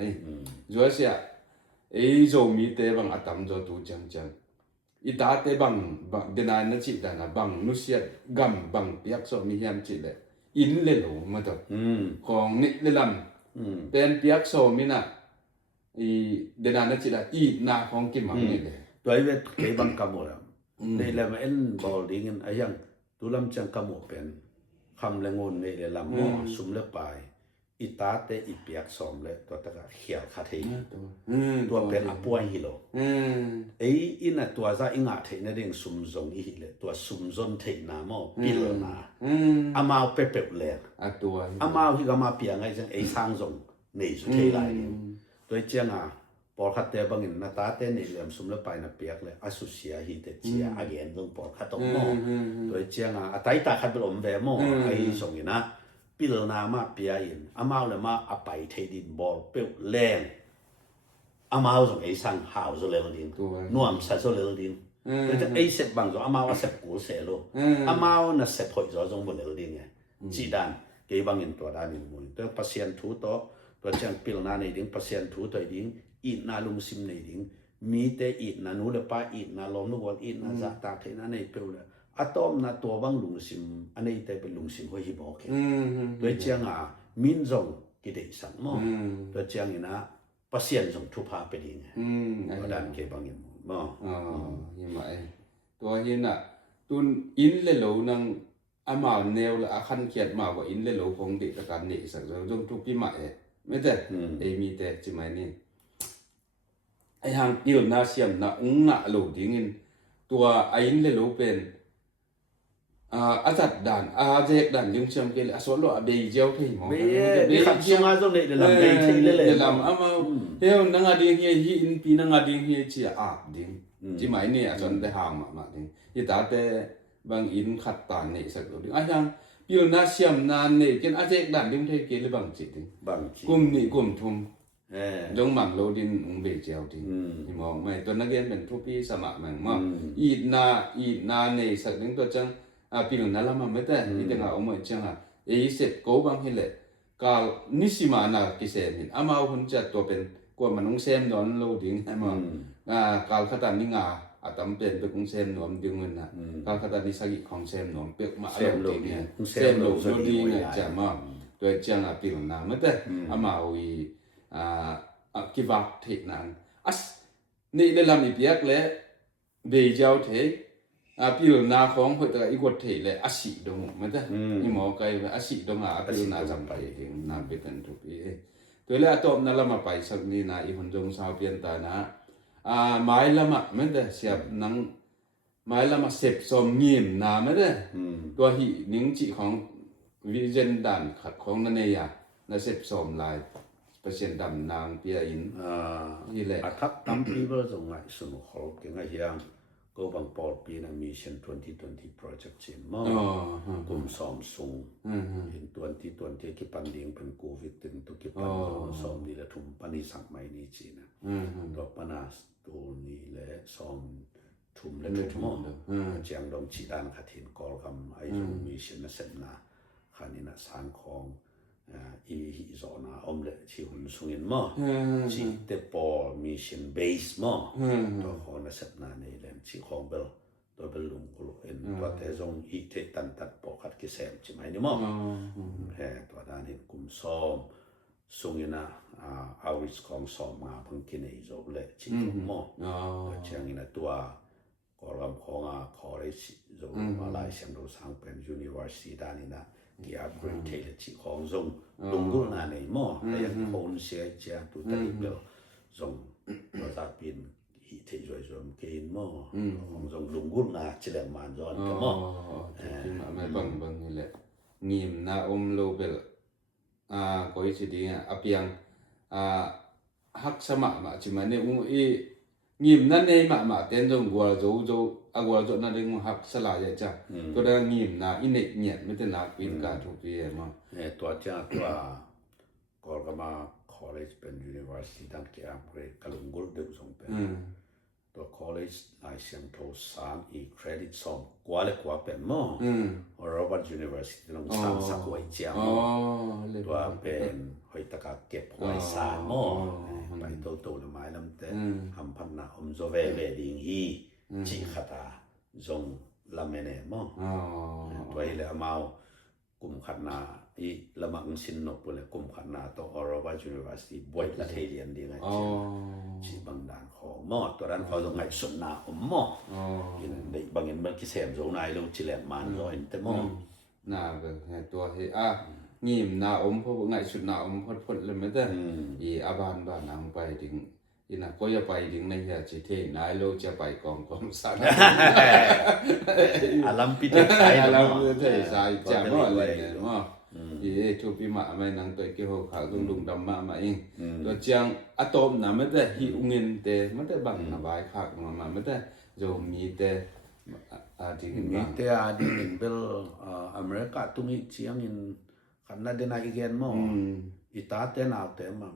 จัวเสียไอ้โจมีเตบังอัตมโจตูจังอีตาเตบังเดนายนั่นจิตนะบังนุเสียกำบังเปียกโซมีเฮียมจิตเลยอินเลโลมาตัวของนิเลลำเป็นเปียกโซมีน่ะอีเดนายนั่นจิตละอีนาของกิมมังนี่เลยตัวไอ้เวทเก็บังกำหมดแล้วในเรื่องเอ็นบอลดิ้งไอ้ยังตุลำจังกำหมดเป็นคำละงนในเรื่องมอสุมเล็บไปอีตาเตอีเปียกสอมเลยตัวตะกะเขียวคาเทีตัวเป็นอป่วยฮิโลไอ้อินะตัวจะอิงาเทนเรื่องสุมจงอีฮิเลตัวสุมจนเทนามอปิลนาอามาเปเปเลตัวอามาที่ก็มาเปียงไอ้จังไอ้สร้างจงในสุดเทไลเนี่ยตัวเจียงปอดขัดเตะบางอินนาตาเตในเรื่องสุมเล็บไปน่ะเปียกเลยอสุเสียฮิเตเจียอาเกนจงปอดขัดตกมอตัวเจียงอาไตตาขัดเป็นอมแวมอไอ้สงอินะปิลนามาเปียอินอามาเลยมาอไปเทดินบอลเปลแรงอามาส่งไอ้สังหาวโซเลลดินนวมใส่โซเลลดินแต่ไอ้เสพบางส่งอามาว่าเสพกูเสโลอามาน่ะเสพหอยส่งโซเลลดินไงจีดันเกี่ยบางอินตัวด้านนี้มุ่งตัวพัศยันทูตัวจังปิลนาในดิ้งพัศยันทูตัวดิ้งอีนาลุมซิมในดิ้งมีแต่อีนานูเลปาอีนาลอมนูวอลอีนาจักตาเทนาในเปลเลยอะตอมนะตัวบางลุงซิมอันนี้แต่เป็นลุงซิมหัวหิบอกโดยเจียงมินจงกิเดสันมอโดยเจียงนี่นะปัศยันจงทุพาไปดีไงตัวด้านเก็บบางอย่างมอยังไงตัวเห็นตุนอินเลโลนังอามาแนวละคันเขียดมาว่าอินเลโลของเด็กตะการนี่สักจงทุกปีใหม่ไม่แต่ไอมีแต่จิไหมนี่ไอหางปิลนาเซียมนะน่ะโลดิ้งตัวไออินเลโลเป็น อาจัดด่านเจกด่านยุงเชิมเกลอสโลเบเจียวที่หมอ เบขับซุงาซงเนี่ยลำเบที่เลย ลำอามาเฮวนังอดิงเฮียฮีอินปีนังอดิงเฮียจีอาบดิงจิหมายนี่อสันแต่หามมาดิงฮิตาแต่บางอินขัดตานนี่สักดิงอ่ะยังปิวนาเซียมนานนี่กินอาเจกด่านยุงเทเกลบางจิดิง บางที กุมนี่กุมทุมดงหม่ำโลดินเบเจียวดิงที่มองไม่ตัวนักเรียนเป็นผู้พี่สมัครแม่งมาอีนานี่สักดิงตัวจังปิวนาละมาไม่แต่ที่เด็กเอามาจังเสร็จโกบางเฮเลกาลนิสิมานากิเซมินอามาหุ่นจัดตัวเป็นกว่ามันต้องเซมนอนโลดิงให้มากาลขตันนิงาตำเป็นเป็นกงเซมหนวมดึงเงินนะกาลขตันนิสกิของเซมหนวมเปียกมาโลดิงเนี่ยเซมโลดิงเนี่ยจะมาตัวจังปิวนาไม่แต่อามาวีกิวักเทนันนี่ได้ลำอีเปียกและเบเจ้าเทปิวนาของเฮตะอีกวดเทและอาสิดงมันจะนี่หมอไกอาสิดงปิวนาจำไปเองนาเปตันทุปีตัวละตบนั่นละมาไปสักนี่นะอีหุ่นจงสาวเปลี่ยนตานะหมายละมามันจะเสียบนังหมายละมาเสพสมเงียมนามันจะตัวหินิ่งจิของวิเจนดันขัดของนั่นเองนะเสพสมลายเปอร์เซ็นต์ดำนางเปียอินนี่แหละทักตำปีเบอร์ตรงไหนสนุกเขาเก่งอะไรอย่างก็บางปอปีนะมิชชั่น2020 project เช่นมั้งกลุ่มสอมซุงเห็น2020กี่ปันดิ่งเป็นโควิดถึงตัวกี่ปันสอมนี่แหละทุ่มปันนี้สักไม่นี่จีนะดอกปนาตัวนี้แหละสอมทุ่มและทุ่มเจียงดงจีดานขัดหินกอลคำไอ้จุมิชชั่นเสร็จนะขันนี้นะสารของอีฮิโซนาอมเลที่หุ่นสุงินมั้งที่เตปอมิชชั่นเบสมั้งตัวของนักศึกษาเนี่ยที่ของเบลตัวเบลลุงกุลเอ็นตัวเตจงอีเทตันตัดปอคัดกิเซมใช่ไหมนี่มั้งตัวด้านนี้กลุ่มซ้อมสุงินะอาวิสของซ้อมมาพังกินไอโซเลที่ของมั้งเชียงนี้นะตัวกอลัมของคอเลจโซมาลายเซียมโดสังเป็น University ด้านนี้นะที่อัปเกรดเทเลที่ของจงลุงกุลนั่นเองมั้งแต่ยังคนเสียใจตัวเตลิเบลจงเราจะเป็นฮิตที่จะจำเกินมั้งของจงลุงกุลน่ะเฉลี่ยมันจอนก็มั้งที่มาไม่บังนี่แหละงิมนาอมโลเบลก็อีสิดีอ่ะเปียงฮักสมะมาจิมันเนี่ยงิมนั่นเองมาเต้นจงกัวโจกัวโจนั่นเองฮักสลายจ้ะตัวนั้นงิมนาอินเนี่ยไม่ได้นักวินการทุกปีมั้งตัวจ้าตัวก็กมา college เป็น university ด้านเกี่ยวกับกลุ่มกุลเดิมส่งเป็นตัว college นายเสียงโทสามอี credit ส่งกว่าเล็กกว่าเป็นมั้งHarvard University ต้องสร้างสักไว้เจ้าตัวเป็นหอยตะกาเก็บไว้สามมั้งไปโตๆละไม้ลำเต้ทำพันนาอมโซเวเวดิงฮีจีขตาจงละเมเนมั้งตัวเอลมากุมขันนาอีละมังสินนกเลยกุมขันนาตัว Harvard University บวยละเทียนดีไงชีบางด่านของมอตัวนั้นเขาต้องไงสุนนาอมมอยินได้บางอย่างมันกิเสมโซนายลงจิเลมันรอยแต่มอน่าก็ตัวเฮงิมนาอมพวกไงสุนนาอมพดเลยไม่ได้อีอาบานบ้านนางไปถึงอีน่ะก็จะไปถึงในเฮียจิเทนายโลจะไปกองสัตว์อาลัมปิเตใส่อาลัมปิเตใส่จะบ่เลยมั้งอีทุปีมาไม่นังตัวเกี่ยวกับลุงดำมาเองตัวเจียงอะตอมน่ะไม่ได้หิวเงินแต่ไม่ได้บังนะบายคักมาไม่ได้โจมีแต่ที่มีแต่ดินเบลอเมริกาตุ้งเจียงอินคันนาเดนายเกนมั้งอีตาเตนเอาเตมา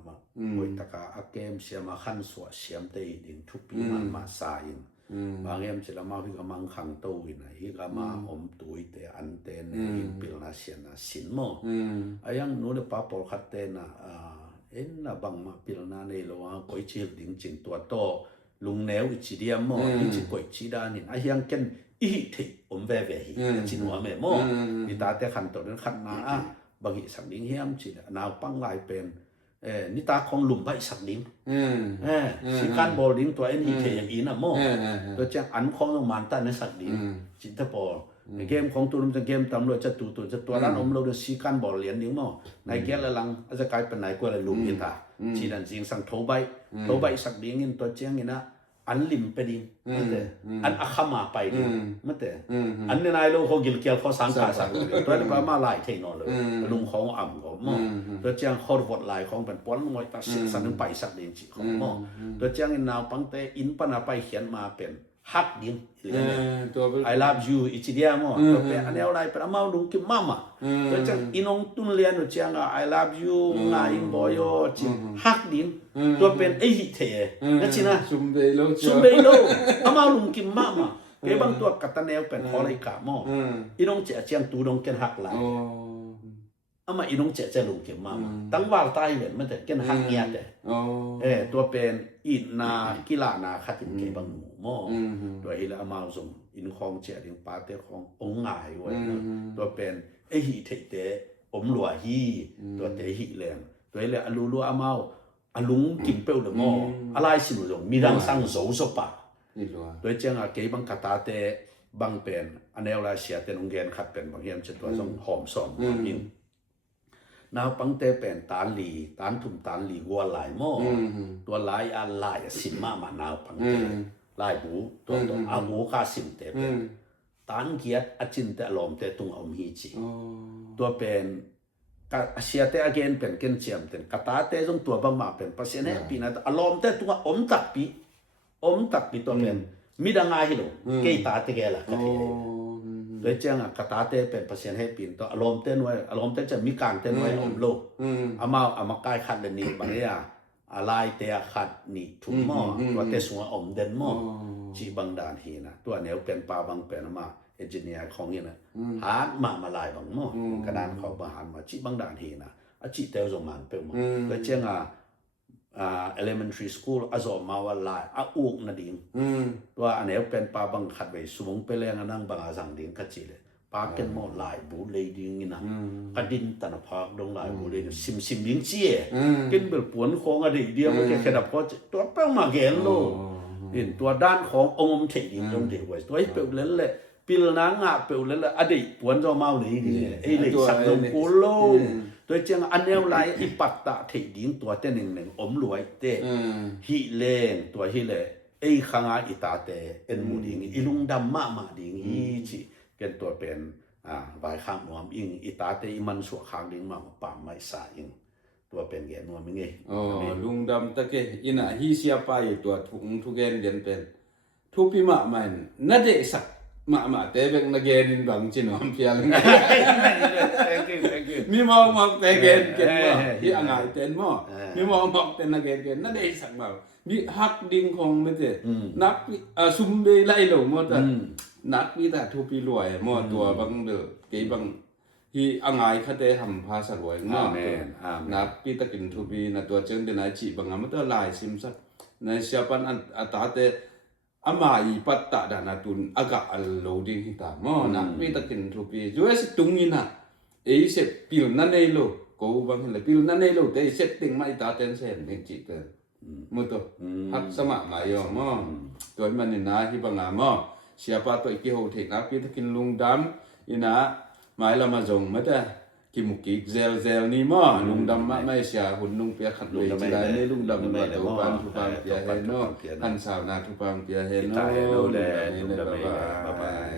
หวยตะกาอาเกมเสียมาขันสวเสียมเตดินทุกปีมันมาสายินบางเอ็มจะมาพิกมังขังโตวินะฮิกามาอมตุยเตอันเตนอินปิลนาเสียนะสินโมอายังนู้นป้าปอลขัดเตนะเอ็นนะบังมาปิลนาเนโลวาก๋วยชิลดิ่งจินตัวโตลุงแนวอิจิเดียมโมอิจิก๋วยชิดานินอายังเกนอีทิอมเวเวฮิจินหัวเมโมอีตาเตขันโตนั้นขันนาบางสักดิ่งเฮียมจินาวปังลายเป็นนิตาของหลุมใบสักดิ่งสิการบอลดิ่งตัวเอ็นอีเทอย่างอีน่ะโมตัวจังอันของมันตันในสักดิ่งจิตบอลเกมของตัวมันจะเกมตำรวจจะตัวร้านอมเราจะสิการบอลเหรียญดิ่งโมในเกลลังอาจจะกลายเป็นไหนกว่าหลุมอินตาจีดันจิงสังโถใบสักดิ่งอินตัวเจียงอินะอ อันลิมไปดิมันแต่อันอาขมาไปดิมันแต่อันนี้นายโลเขากิลเกียวเขาสังกาสังตัวนี้มาหลายเทนอเลยลุงของอ่ำของหม้อตัวเจียงเขาวดลายของเป็นป้อนมวยตาเสียสันไปสักเดือนจิของหม้อตัวเจียงอินนาวปังเตอินปนาไปเขียนมาเป็นฮักดิน I love you อีกทีเดียวมั้งตัวเป็นอันนี้อะไรเป็นอามาลุงกิมมาม่าตัวจังอินองตุนเลียนตัวจัง I love you งาอินบอยจิฮักดินตัวเป็นไอ้หิเทนั่นสินะซุมเบโลอามาลุงกิมมาม่าเก็บบางตัวกัตตาแนวเป็นคอเลยกะมั้งอินองเจ้าจังตูดงกันฮักหลายอามาอินองเจ้าลุงกิมมาม่าตั้งว่าตายเหมือนมันแต่กันฮักเงียแต่ตัวเป็นอินนากีฬานาขัดถึงเก็บบางหมู่มั้งตัวฮิลอามาส่งอินคองเจียดิงปาเตขององค์งายไว้ตัวเป็นไอหิเทเตอมหลัวฮีตัวเตหิแรงตัวเรื่องอลูอามาอลุงกิมเปลเดมออะไรสิลุงมีรังสังโซสปะตัวเจ้าเก็บบังคาตาเตบังเป็นอันเอลลาเซียเตนองเกนขัดเป็นบางเฮียมจะตัวส่งหอมสอมอินนาวปังเตเป็นตานหลีตานถุมตานหลีวัวหลายหม้อตัวหลายอันหลายสิมามานาวปังเตลายบูตัวอาบูคาสิมเตเป็นตานเกียรอจินเตลอมเตตุงอมฮีจีตัวเป็นกาเซียเตอเกนเป็นเกนเชียมเตนกาตาเตจงตัวบะมาเป็นภาษาเนี่ยปีนั้นอลอมเตตุงอมตักปีตัวเป็นมิดังไงฮิโลเกยตาเตเกล่ะก็ที่เลยเจ้ากาตาเตเป็นภาษาเนี่ยปีนตัวอลอมเตนไว้อลอมเตจะมีการเตนไว้อมโลอามาใกล้ขัดเดนี่บางอย่างอะไรเตะขัดนี่ถุงหม้อตัวเตสัวอมเดนหม้อจีบังดานฮีนะตัวเนี้ยเป็นปลาบังเป็นมาเอนจิเนียร์ของนี่นะหามาลายบังหม้อกระดานเขาบางหันมาจีบังดานฮีนะจีเตลสมันเป็นมาแล้วเจ้าelementary school อาจจะมาว่าลายอุกนาดิ่งตัวอันเนี้ยเป็นปลาบังขัดไปสูงไปแรงนั่งบังอาสังดิ่งกัจจิเลยปาเก็นหม้อลายบูเลยดิ่งนี่นะกระดินตันพากดงลายบูเลยซิมยิ่งเจี๊ยกินเบลปวนของอะไรเดียวมันแค่ดับพอตัวเป้ามาเกนโลเห็นตัวด้านขององค์เทดิ่งตรงเดียวไว้ตัวไอ้เปลวเล่นเลยปิลนางะเปลวเล่นเลยอดีตปวนจะมาเลยนี่ไอ้เลยสักลงกูโลตัวเจ้าอันเนี้ยลายอิปัตตะเทดิ่งตัวเต้นหนึ่งอมรวยเตฮิเลนตัวฮิเลไอ้ข้างอิตาเตเอ็นมูดิ่งอิลุงดำมาดิ่งฮีจิกันตัวเป็นวายข้างหนวมอิงอิตาเตอิมันสวข้างดิ่งมาป่าไม่สาอิงตัวเป็นแกนวมมิงลุงดำตะเกอินะฮีเสียไปตัวทุกเกนเดียนเป็นทุกพิมามันน่าจะสักมาเตเป็นนักเรียนบางจีนอมเพียงมีมองเตเกนว่าที่อ่างเต็นมั่มีมองเต็นนักเรียนนั่นเองสักมามีฮักดิ้งของไม่เจนักซุ่มไปไล่หลงหมดนักวิทยาทุปีรวยหมดตัวบางเดือเกี่ยบางที่อ่างเขาเตทำภาษารวยงานักปีตะกินทุปีนัตัวเชิงเดนายจีบางมันตัวลายซิมสักในเชียปันอัตราเตอามาอีปัตตาดานาตุนอากาอัลโลดิ้งฮิตามอนักปีตะกินทุปีจู่เอสตุงอินะเอเสพพิลนั่นเองโลกูบางทีพิลนั่นเองโลแต่เสพติงไม่ตาเต็นเซนเป็นจิตเตอร์มุตฮักสมัครมาโยมอตัวมันนี่นะที่บางามอเสียป้าตัวอีกที่หัวเทนักปีตะกินลุงดำอินะหมายละมาจงมาแต่กิมุกิเซลนี่มอลุงดำไม่เสียหุ่นลุงเปียขัดเลยจีไรนี่ลุงดำมาทุปังเปียเฮโนหันสาวนาทุปังเปียเฮโนนี่เลยบ๊ายบาย